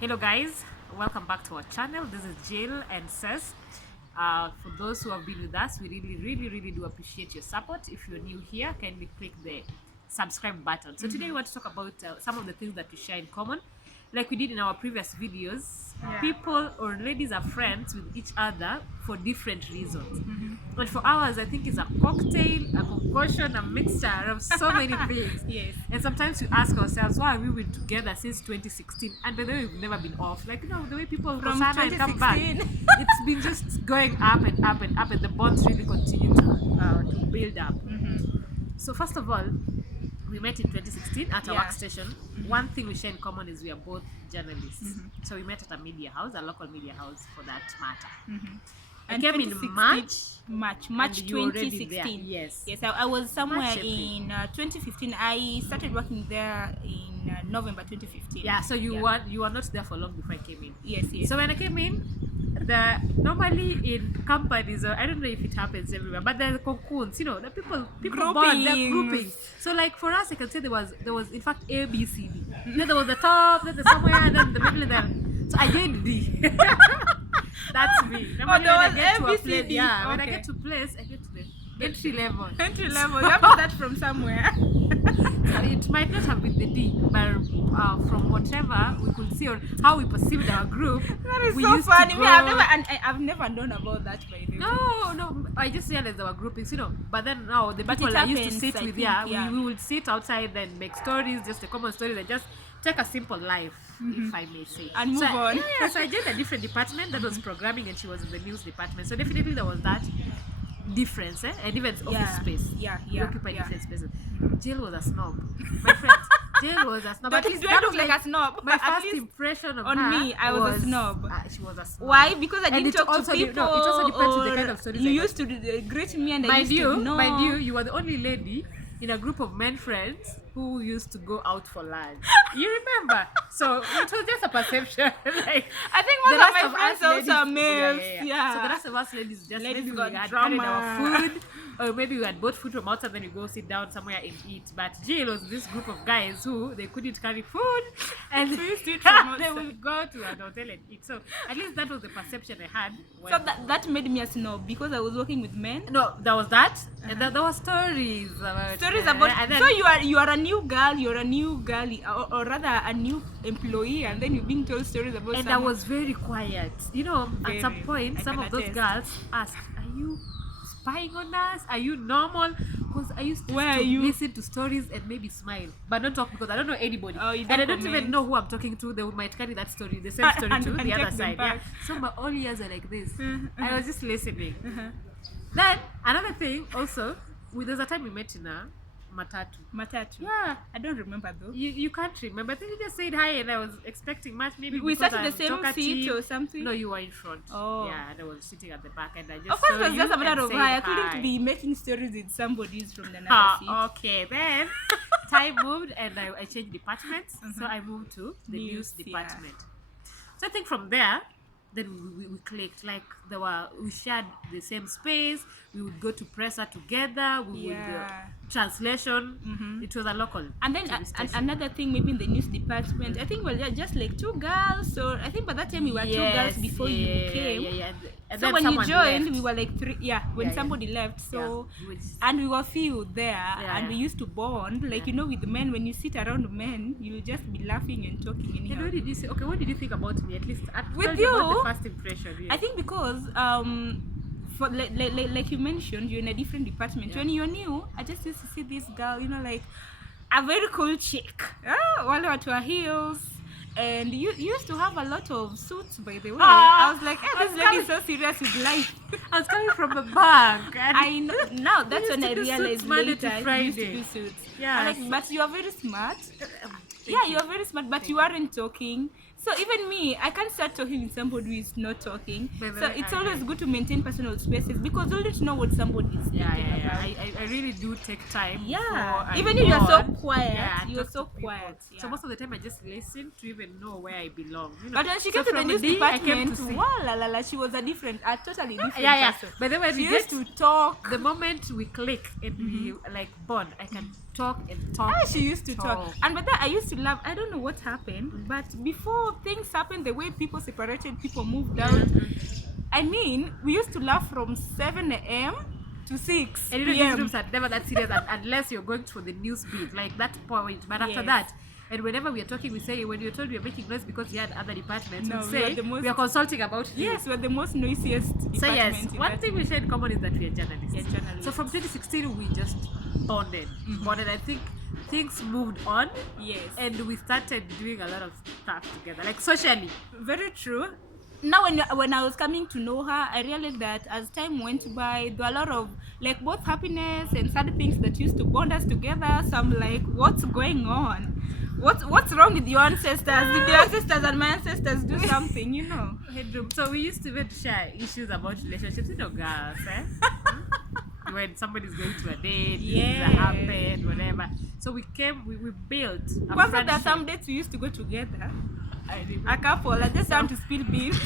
Hello guys, welcome back to our channel. This is Jill and Sess. For those who have been with us, we really do appreciate your support. If you're new here, kindly click the subscribe button. So today we want to talk about some of the things that we share in common. Like we did in our previous videos, people or ladies are friends with each other for different reasons. But for ours, I think it's a cocktail, a concoction, a mixture of so many things. Yes. And sometimes we ask ourselves, why have we been together since 2016? And by the way, we've never been off. Like, the way people From Rosanna and come back, 2016. it's been just going up and up and up, and the bonds really continue to build up. So first of all, we met in 2016 at a Yeah. workstation. One thing we share in common is we are both journalists. So we met at a media house, a local media house for that matter. I And came in 2016 March. March and you were already there. 2016. Yes. Yes, I was somewhere March, April. in 2015. I started working there in November 2015. Yeah, so you were not there for long before I came in. Yes. So when I came in, normally in companies, or I don't know if it happens everywhere, but the cocoons, the people bond, they're grouping. So like for us, I can say there was in fact A, B, C, D. Then there was the top, then the somewhere, and then the middle, and then so I joined D. That's me. Normally there when I was get to a A, B, C, place, D. when I Okay. get to place, I get to the entry level. Entry level. You have to start from somewhere. So it might not have been the D, but from whatever we could see on how we perceived our group, That is we so used to funny. Me, go- I've never known about that by the way. No, I just realized there were groupings, But then now the But people it I used to happens, sit I with, think, we would sit outside and make stories, just the common stories, and just take a simple life, if I may say, And move so, on. Yeah, so I joined a different department that was programming, and she was in the news department. So definitely there was that difference, and even office space. We occupy different spaces. Jill was a snob, my friend. Jill was a snob. But At least do I that look was like a snob? My But at first least impression of on her me, I was a snob. She was a snob. Why? Because I And didn't it talk to also people. it also depends on the or kind of stories you I got. used to greet me and I Mind used to you, know. you were the only lady in a group of men friends who used to go out for lunch. You remember? So it was just a perception. Like I think the most of rest my of friends us also are ladies- males. So the rest of us ladies just Ladies maybe got we had drama. carried our food, or maybe we had bought food from outside, then we go sit down somewhere and eat. But Jill was this group of guys who they couldn't carry food, and we used to eat from they outside. would go to an hotel and eat. So at least that was the perception I had. When So that made me a snob because I was working with men. no, there was that, and then there were stories about and then, So you are a new girl, or rather a new employee, and then you're being told stories about. and I someone. was very quiet. At some Very. point, I some can of those attest. girls asked, "Are you spying on us? Are you normal?" Because I used to, Where to are you? listen to stories and maybe smile, but not talk because I don't know anybody, Oh, you and don't I don't comment. even know who I'm talking to. They might carry that story, the same story And to the take other them side. back. Yeah. So my all ears are like this. Mhm, I was just listening. Then another thing also, there's a time we met in a matatu. Matatu. Yeah. I don't remember though. You can't remember. I think you just said hi, and I was expecting much. Maybe We because sat in the I'm same talkative. seat or something. No, you were in front. Oh. Yeah, and I was sitting at the back, and I just Of course, saw it was you just a matter and of said hi. I couldn't hi. be making stories with somebody who's from another seat. Okay, then time moved, and I changed departments. So I moved to the news Yeah. department. So I think from there, then we clicked. Like we shared the same space. We would go to presser together. We would Yeah. translation. It was a local. And then TV station. another thing, maybe in the news department, I think we're just like two girls. So I think by that time we were two girls before you came. Yeah. And So then when you someone joined, left. we were like three. Yeah, when Yeah. somebody left. So Yeah. Which- and we were few there, and we yeah. used to bond. Like with the men, when you sit around men, you just be laughing and talking And anyhow. what did you say? Okay, what did you think about me? At least With tell me about you? the first impression. Yes. I think because for like you mentioned, you're in a different department. Yeah. When you're new, I just used to see this girl, like a very cool chick. While to her heels. And you used to have a lot of suits, by the way. I was like, I this was lady is so serious with life. I was coming from a bank. And I know. Now that's used when to I do suits realized Monday to later you used to Friday. do suits. Yeah, I'm like, so- but you are very smart. Thank Yeah, you. you are very smart, but you aren't talking. So even me, I can't start talking with somebody who is not talking. By the So way, it's I always agree. good to maintain personal spaces because you don't know what somebody is thinking Yeah. about. I really do take time. Yeah, before I even if you're so go on. quiet, Yeah, and you're talk so to people. quiet. So Yeah. most of the time I just listen to even know where I belong. But when she So came to the from news D, I came department, to C. she was a totally different Yeah. person. But then when She we used get to talk. the moment we click and we like bond, I can talk and talk. She used to talk. Talk. And but that I used to love, I don't know what happened, but before how things happen, the way people separated, people moved out. I mean, we used to laugh from 7 a.m. to 6 And you know, p.m. these rooms are never that serious unless you're going for the news beat, like that point. But after Yes. that, and whenever we are talking, we say, when you're told we are making noise because we had other departments, No, we we say are the most- we are consulting about you. Yes, we're the most noisiest department. So yes, in one that thing we share in common is that we are journalists. We are journalists. So from 2016, we just bonded. Bonded. I think things moved on, Yes. and we started doing a lot of stuff together, like socially. Very true. Now, when I was coming to know her, I realized that as time went by, there were a lot of like both happiness and sad things that used to bond us together. So I'm like, what's going on? What's wrong with your ancestors? Did your ancestors and my ancestors do something? You know. Headroom. So we used to even share issues about relationships, you know, girls, eh? When somebody's going to a date, Yes. that happened, whatever. So we built a Was it friendship. that some dates we used to go together? I remember. A couple, I just down to spill beans.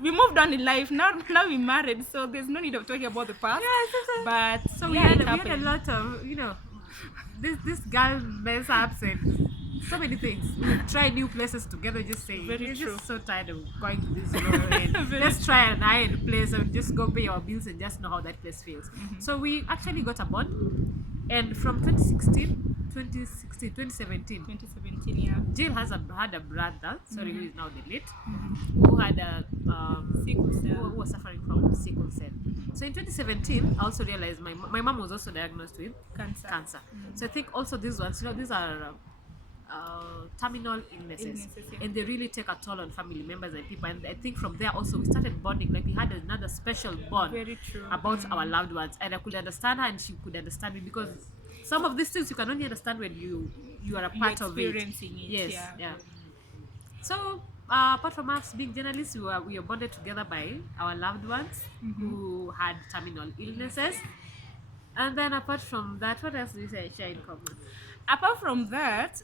We moved on in life. Now we married, so there's no need of talking about the past. But So yeah, it we had a happened. lot of, you know, this girl mess ups and so many things. We try new places together, just say, Very we're true. just so tired of going to this road and Very let's try an iron place and just go pay our bills and just know how that place feels. So we actually got a bond, and from 2017, 2017, yeah. Jill had a brother, sorry, who is now the late, who had a Sickle cell. who was suffering from sickle cell. So in 2017, I also realized my mom was also diagnosed with cancer. So I think also these ones, you know, these are terminal illnesses, Yeah. and they really take a toll on family members and people. And I think from there also we started bonding. Like we had another special bond Very true. about our loved ones, and I could understand her and she could understand me, because some of these things you can only understand when you are a part of it. Experiencing it. Yes, Yeah. yeah. So apart from us being journalists, we are bonded together by our loved ones who had terminal illnesses. And then apart from that, what else do you say share in common? Apart from that,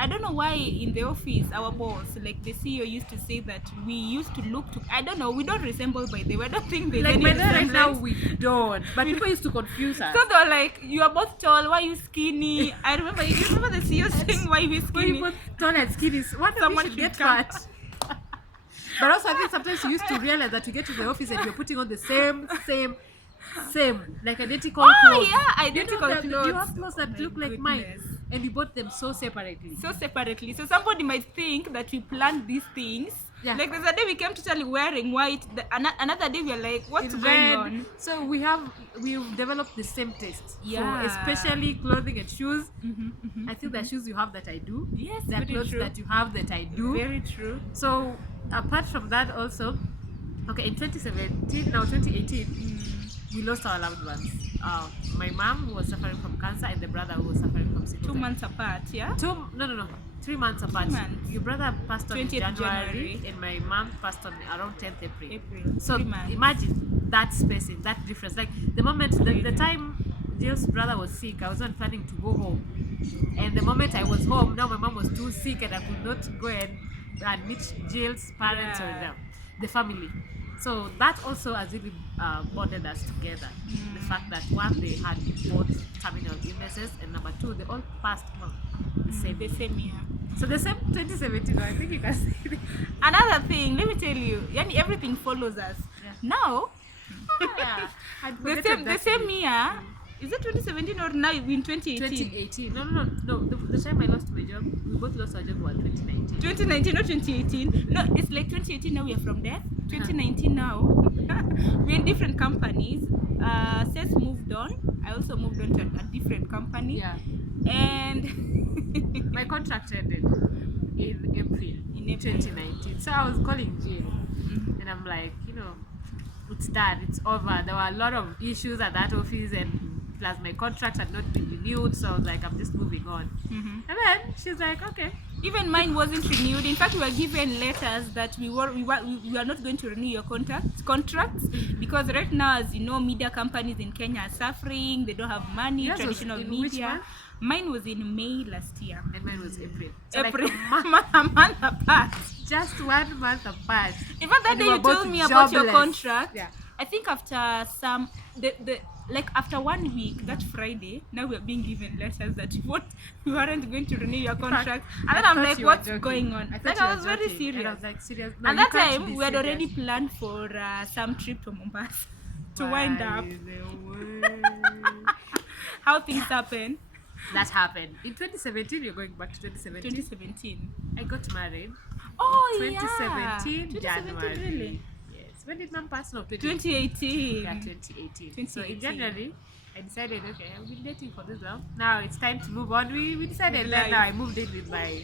I don't know why in the office our boss, like the CEO, used to say that we used to look to. I don't know. We don't resemble by the way. I don't think there's Like any by then right now resemblance. we don't, but people used to confuse us. So they were like, "You are both tall. Why are you skinny?" I remember. You remember the CEO saying, "Why are you When skinny?" you put tall and skinny, one of Someone you should should get come. fat. But also I think sometimes you used to realize that you get to the office and you're putting on the same, like identical Oh clothes. yeah, You know identical that- clothes. You have clothes that Oh, look my like mine, goodness. and you bought them so separately. So separately. So somebody might think that we planned these things. Yeah. Like there's a day we came totally wearing white. Another day we are like, what's In going red. on? So we've developed the same taste. Yeah. For especially clothing and shoes. I think the shoes you have that I do. Yes, The very clothes true. that you have that I do. Very true. So apart from that also, okay, in 2017, now 2018, we lost our loved ones. My mom who was suffering from cancer and the brother who was suffering from sickle 2 cell. months apart, yeah. No, 3 months apart. 3 months. Your brother passed on in 20th January, January. and my mom passed on around 10th April. April. So 3 months. imagine that spacing, that difference. Like the moment, the time Jill's brother was sick, I was not planning to go home. And the moment I was home, now my mom was too sick and I could not go and meet Jill's parents or Yeah. the family. So that also has really bonded us together. The fact that one, they had both terminal illnesses, and number two, they all passed on the same. The same year. So the same 2017, I think you can say it. Another thing, let me tell you, yani everything follows us. Yeah. Now, I'd the forgotten same that year, is it 2017 or now in 2018? 2018. No. The time I lost my job, we both lost our job was 2019. 2019 or 2018? No, it's like 2018 now we are from death. 2019 now, we're in different companies. Seth moved on. I also moved on to a different company. Yeah. And My contract ended in April In April. 2019. So I was calling Jill, and I'm like, it's done, it's over. There were a lot of issues at that office, and plus my contract had not been renewed, so I was like, I'm just moving on. And then she's like, okay. even mine wasn't renewed. In fact, we were given letters that we were not going to renew your contracts because right now, as you know, media companies in Kenya are suffering. They don't have money. Yours was Traditional in which media. month? Mine was in May last year. And mine was April. So April, like a month, a month apart. just 1 month apart. In fact, that And day we were you told both me about your jobless. contract. Yeah. I think after the like after 1 week, that Friday, now we're being given letters that we weren't going to renew your contract. And then I I'm thought like, you were what's joking. going on? I thought Like you I were was very joking. And I serious. was like, serious? No, And you that can't time be we had serious. already planned for some trip to Mombasa to wind up By the way. how things happen. That happened. In 2017, you're going back to 2017. 2017. I got married. Oh 2017, yeah. January. Really? Yes. When did mom pass? No, 2018. Yeah, 2018. So in 2018. January, I decided, okay, I've been dating for this long. Now it's time to move on. We decided With that life. now I moved in with my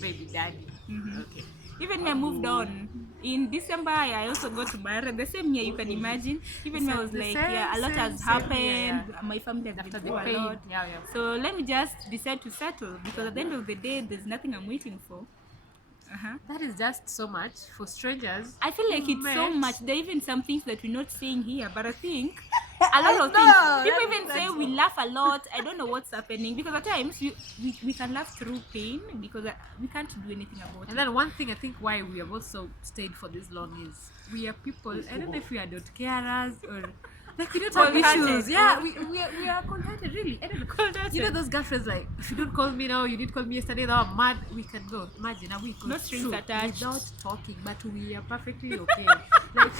baby daddy. Mhm. Okay. Even me, I moved on. In December, I also got married. The same year, you can imagine. Even me, I was The like, same- yeah, a lot has same happened. year. My family has After been the through a pain. lot. Yeah. So let me just decide to settle because at the end of the day, there's nothing I'm waiting for. That is just so much for strangers. I feel like who it's so met. much. There are even some things that we're not saying here, but I think a lot of know, things. People even that's say we laugh a lot. I don't know what's happening because at times we can laugh through pain because we can't do anything about And it. then one thing I think why we have also stayed for this long is we are people. I don't know if we are not carers or like we don't have Cold-hearted. issues. Yeah, we are cold-hearted. Really, I don't know. Cold-hearted. You know those girlfriends like if you don't call me now, you didn't call me yesterday. Now I'm mad. We can go. Imagine a week. No strings attached. without talking, but we are perfectly okay. Like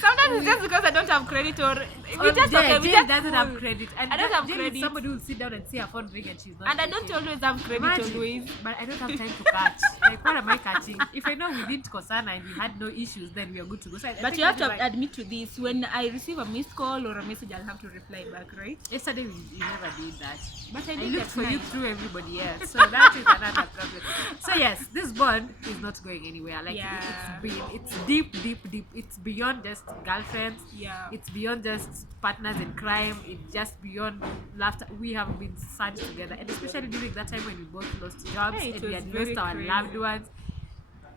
Sometimes it's just because I don't have credit or we just Jay, okay. We Jay just doesn't cool. have credit. And I don't have Jay is credit. somebody who will sit down and see her phone ring and she's not. And I don't checking. always have credit Imagine, always. but I don't have time to catch. Like, what am I catching? If I know we didn't concern and we had no issues, then we are good to go. So I But think you have to that's why- admit to this. When I receive a missed call or a message, I'll have to reply back, right? Yesterday we never did that. But I I did looked that for you night. through everybody else, so that is another problem. So yes, this bond is not going anywhere. Like Yeah. it's deep. It's beyond just girlfriends. Yeah. It's beyond just partners in crime. It's just beyond laughter. We have been sad together, and especially during that time when we both lost jobs Yeah, it and we was had very lost our crazy. loved ones.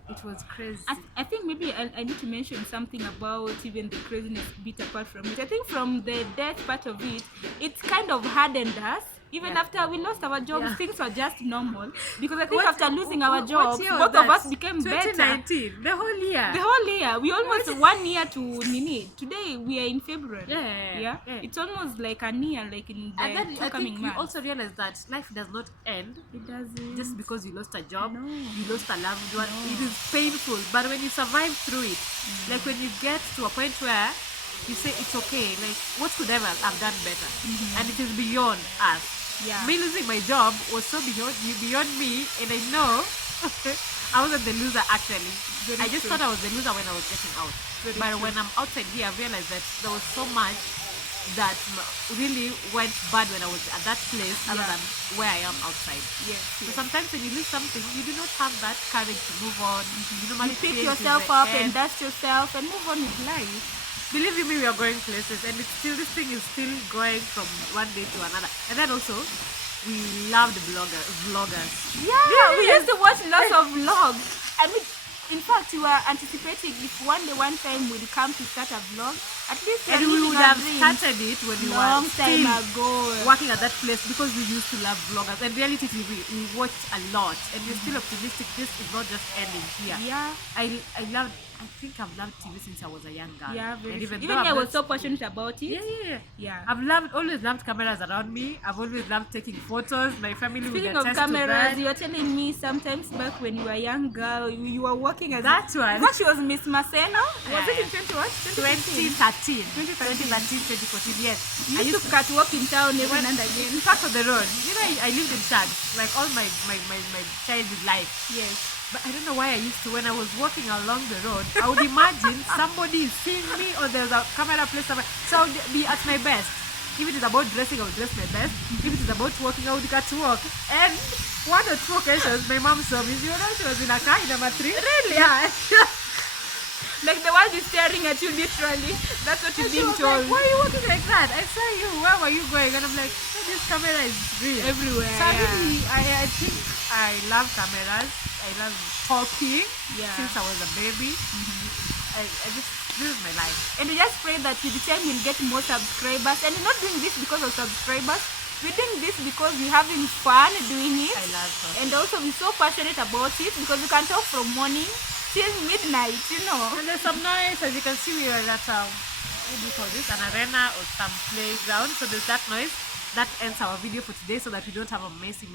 It was crazy. I think maybe I need to mention something about even the craziness bit apart from it. I think from the death part of it, it's kind of hardened us. Even Yeah. after we lost our jobs, Yeah. things were just normal. Because I think What- after losing our what jobs, year was both of that? us became better. 2019, the whole year. The whole year. We almost 1 year to Nini. Today we are in February. Yeah. It's almost like a year, like in the And then two I coming think you months. also realize that life does not end It doesn't. just because you lost a job, No. you lost a loved one. No. It is painful, but when you survive through it, like when you get to a point where you say it's okay, like what could I have done better, and it is beyond us. Yeah. Me losing my job was so beyond me, and I know I wasn't the loser actually. Very I just true. thought I was the loser when I was getting out. Very But true. when I'm outside here, I realized that there was so much that really went bad when I was at that place other Yeah. than where I am outside. Yes. So yes. sometimes when you lose something, you do not have that courage to move on. You normally You pick feel yourself till the up and end. dust yourself and move on with life. Believe you me, we are going places, and it's still this thing is still going from one day to another. And then also, we loved vloggers. Yeah, we used to watch lots of vlogs. I mean, in fact, we were anticipating if one day, one time we'll come to start a vlog. At least And we're we living would our have dreams. started it when we long were time still ago. working at that place because we used to love vloggers. And reality TV, we watched a lot, and we're still optimistic. This is not just ending here. Yeah, I think I've loved TV since I was a young girl. yeah, And very even true. though Even me, I I've was not- so passionate about it. Yeah. Yeah. I've always loved cameras around me. I've always loved taking photos. My family Speaking would of attest to cameras, that. you were telling me sometimes back when you were a young girl, you were working as That one. What she was Miss Maseno? Was Yeah, it in yeah. 20 what? 2013. 2013. 2014, yes. You I used to catwalk in town every when- now and again. in part of the road. You know, I lived in Shags, like all my childhood life. Yes. But I don't know why I used to, when I was walking along the road, I would imagine somebody is seeing me or there's a camera placed somewhere. So I would be at my best. If it is about dressing, I would dress my best. If it is about walking, I would get to walk. And one or two occasions, my mom saw me. You know, she was in a car in number 3. Really? Yeah. Like the world is staring at you literally. That's what you're And she being was told. like, why are you walking like that? I saw you. Where were you going? And I'm like, oh, this camera is real. Everywhere. So I yeah. really, I think I love cameras. I love talking Yeah. since I was a baby. I just, this is my life. And we just pray that with the time we'll get more subscribers. And we're not doing this because of subscribers. We're doing this because we're having fun doing it. I love talking. And also we're so passionate about it because we can talk from morning till midnight, you know. And there's some noise, as you can see, we are at what do you call this, an arena or some playground. So there's that noise. That ends our video for today, so that we don't have a messy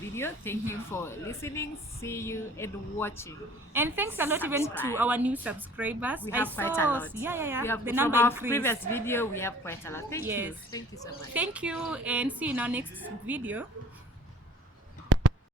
video. Thank you for listening. See you and watching. And thanks a lot even to our new subscribers. We have I quite saw, a lot. Yeah. We have, The from number our increased. previous video, we have quite a lot. Thank you. Yes. Thank you so much. Thank you, and see you in our next video.